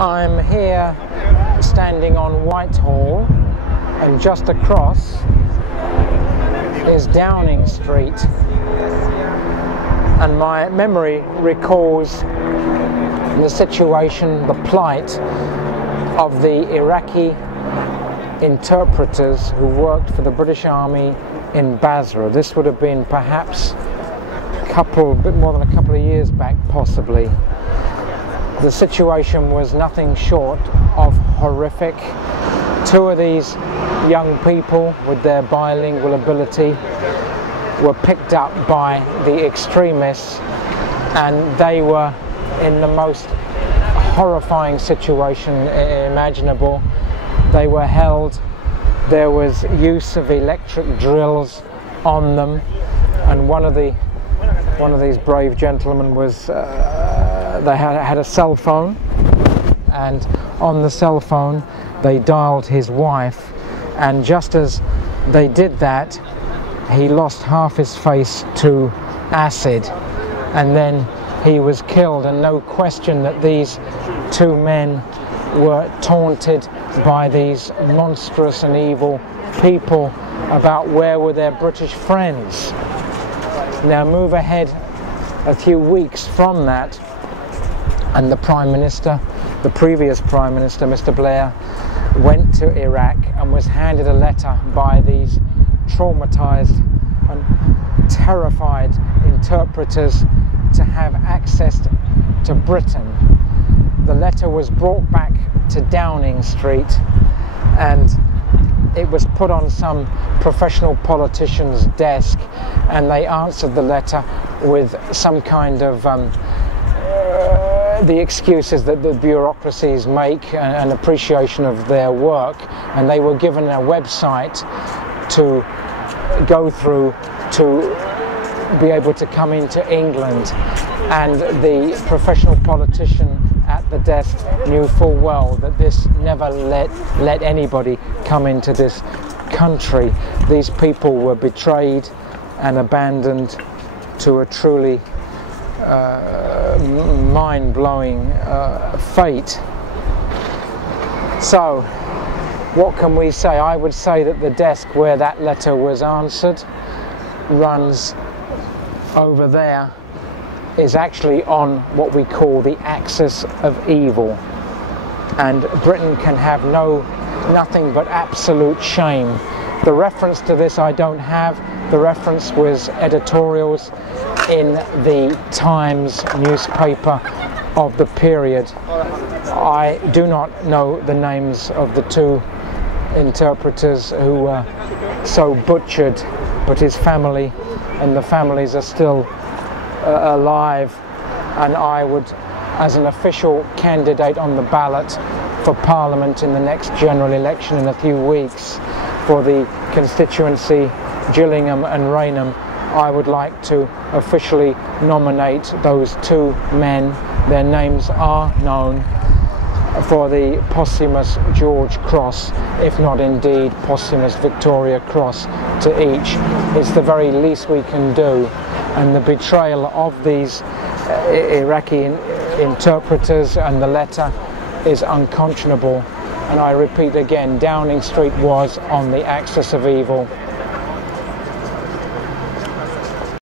I'm here standing on Whitehall, and just across is Downing Street, and my memory recalls the situation, the plight of the Iraqi interpreters who worked for the British Army in Basra. This would have been perhaps a bit more than a couple of years back, possibly. The situation was nothing short of horrific. Two of these young people with their bilingual ability were picked up by the extremists, and they were in the most horrifying situation imaginable. They were held, there was use of electric drills on them, and one of these brave gentlemen was they had a cell phone, and on the cell phone they dialed his wife, and just as they did that, he lost half his face to acid, and then he was killed. And no question that these two men were taunted by these monstrous and evil people about where were their British friends. Now move ahead a few weeks from that, and the Prime Minister, the previous Prime Minister, Mr. Blair, went to Iraq and was handed a letter by these traumatized and terrified interpreters to have access to Britain. The letter was brought back to Downing Street, and it was put on some professional politician's desk, and they answered the letter with some kind of the excuses that the bureaucracies make, and appreciation of their work, and they were given a website to go through to be able to come into England. And the professional politician at the desk knew full well that this never let anybody come into this country. These people were betrayed and abandoned to a truly mind-blowing fate. So what can we say? I would say that the desk where that letter was answered runs over there, is actually on what we call the axis of evil, and Britain can have nothing but absolute shame. The reference to this I don't have. The reference was editorials in the Times newspaper of the period. I do not know the names of the two interpreters who were so butchered, but his family and the families are still alive, and I would, as an official candidate on the ballot for Parliament in the next general election in a few weeks for the constituency Gillingham and Rainham, I would like to officially nominate those two men. Their names are known, for the posthumous George Cross, if not indeed posthumous Victoria Cross, to each. It's the very least we can do, and the betrayal of these Iraqi interpreters and the letter is unconscionable. And I repeat again, Downing Street was on the axis of evil.